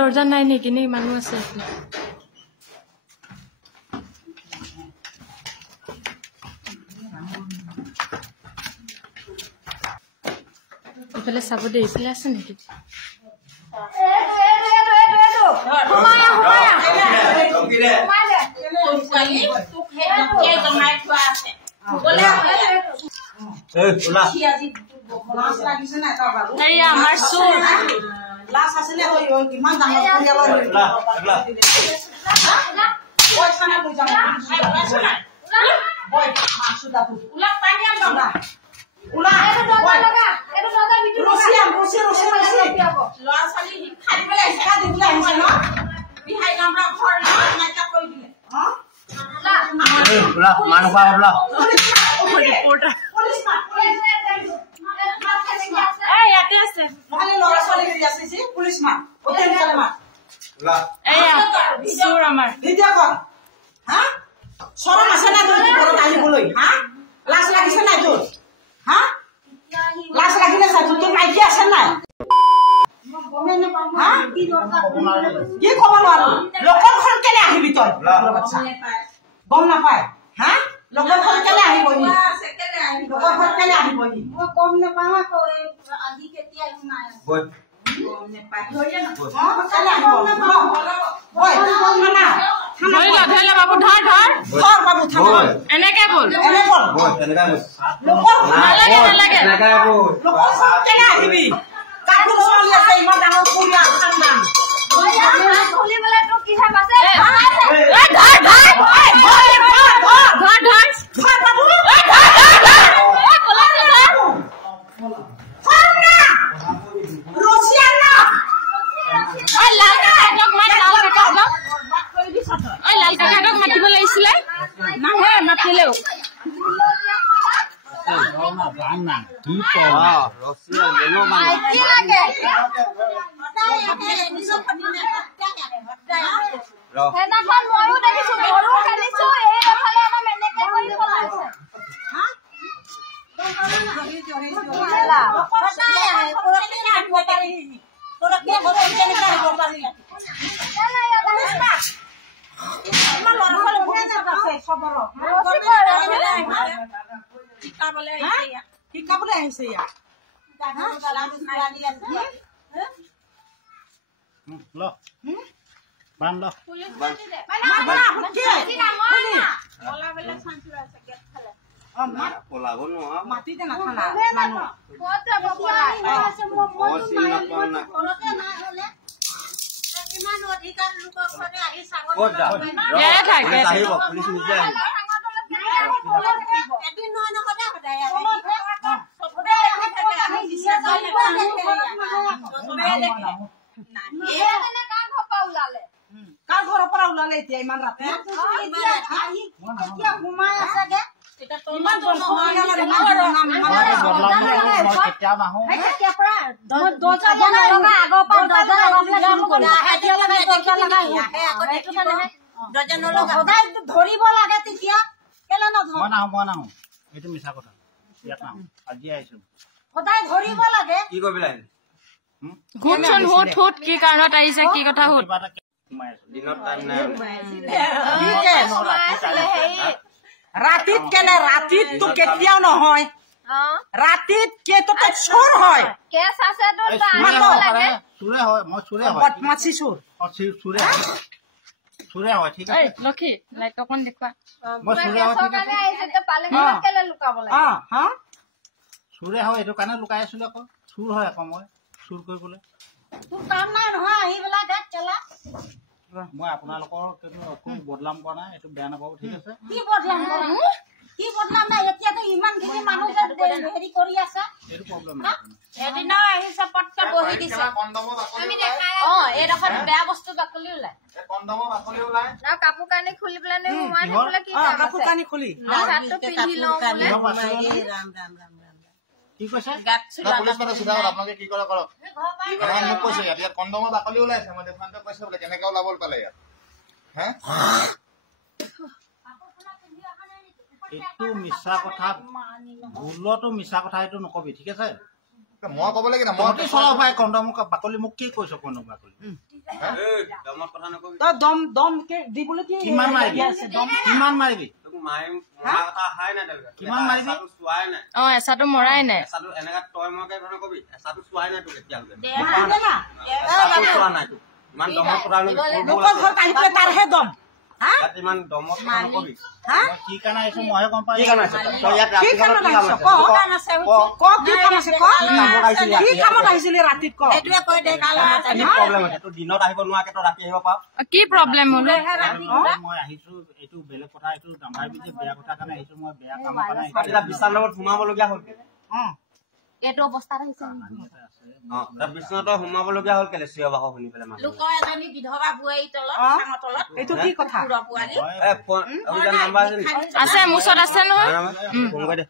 দরজা নাই নেকি নে মানুহ আছে এফালে চাব দে এফালে আছে নেকি আমার চোর লাশ আছে না ওই কিমান ডাঙৰ গম নাপায় হা লগৰ ঘৰ কেলে আহিবহি লগৰ ঘৰ কেলে আহিবহি মই গম নাপাওঁ আকৌ আজি কেতিয়া নাই গম নাপায় ধৰিয়া না কেলে আহিব বই না ধৰিলা বাবু ধৰ বাবু থাম এনেকে বল লগৰ নালাগে লগৰ ঘৰ কেলে আহিবি কাকু চলি আছে ইমান ডাঙৰ পুৰিয়া খানদান খুলিবলে তো কি ভাব আছে কাৰ ঘৰৰ পৰা ওলালে এতিয়া ইমান ৰাতি এতিয়া ঘুমাই আছে গে ইমান ধৰিব লাগে তেতিয়া কেলে নাহো এইটো মিছা কথা ইয়াত নাহো আজি আহিছো সদায় ধৰিব লাগে কি কৰিব লাগে ঘুমচন হুট কি কাৰণত আহিছে কি কথা হুট দিনত টাইম নাই ৰাতিত কেলে ৰাতিত তো কেতিয়াও নহয় ৰাতিত কেতোতে চোৰ হয় কেছ আছে তো মাৰিব লাগে চুৰে হয় মই চুৰে হয় বদমাছি চুৰ চুৰে হয় ঠিক আছে লক্ষী লাইট অকন দেখুৱা মই চুৰে হয় ঠিক আছে আহিছে তো পালে কেলে লুকাব লাগে হা চুৰে হয় এটো কানে লুকাই আছিল আকৌ চুৰ হয় আকৌ মই চুৰ কৰিবলৈ তোৰ কাম নাই নহয় আহিবলা দেখ কেলা মই আপোনালোকৰ কোনো বদলাম কৰা নাই এটো বেয়া নাপাব ঠিক আছে কি বদলাম নাই এতিয়া তো ইমান গিনি মানুহ হেৰি কৰি আছে এটো প্ৰবলেম নাই এদিনা আহি সপটকে বহি দিছে আমি দেখাই এই ৰখত বেয়া বস্তু বাকলি ওলাই কণ্ডমৰ বাকলি ওলাই না কাপোৰ কানি খুলি পেলানে মই দেখলে কি কাপোৰ কানি খুলি হাতটো পিন্ধি লও বলে ৰাম কি কৈছে না পুলিশ মানে সুধা আপোনালোকে কি কৰে কৰক মই মোক কৈছে ইয়াত কণ্ডমৰ বাকলি ওলাইছে মই দেখানতে কৈছে বলে কেনেকৈ ওলাবল পালে ইয়াত হে এটো মিছা কথা ভুলটো মিছা কথা এটো নকবি ঠিক আছে মই ক'ব লাগে না মই চলাব ভাই কণ্ডম বাকলি মোক কি কৈছ কণ্ডম বাকলি দমত কথা নকবি তই দম দম কে দিবলৈ কি কিমান মাৰিবি কিমান মাৰিবি তোক মায়ে মৰা কথা আহাই নাই তেওঁলোকে কিমান মাৰিবি চোৱাই নাই এচাটো মৰাই নাই এচাটো এনেকা তই মকে কথা নকবি এচাটো চোৱাই নাই তোক এতিয়ালৈকে না চোৱা নাই তোক ইমান দমত কথা লোকৰ ঘৰত আহি পেলাই তাৰহে দম ইমান দমত কথা নকবি কি কাৰণে আহিছো মইহে গম পাই কি কাম আছে তই ইয়াত কি কামত আহিছ ক কি কাম আছে ক কি কামত আহিছিলি ৰাতিত ক এইটোৱে কৈ দে কি প্ৰব্লেম আছে তোৰ দিনত আহিব নোৱাৰাকে তই ৰাতি আহিব পাৰ কি প্ৰব্লেম হলো মই আহিছো এইটো বেলেগ কথা এইটো দাম্বাৰ বিজে বেয়া কথা কাৰণে আহিছো মই বেয়া কামৰ কাৰণে আহিছো এতিয়া বিছাৰ লগত সোমাবলগীয়া হ'ল এইটো অৱস্থাত আহিছে বিশ্বনাথ সোমাবলগীয়া হ'ল কেলে চিঞৰ বাখৰ শুনি পেলাই মানুহ লোকৰ এজনী বিধৱা বোৱাৰী তলত এইটো কি কথা নাম্বাৰ আছে মোৰ ওচৰত আছে নহয় ফোন কৰি দে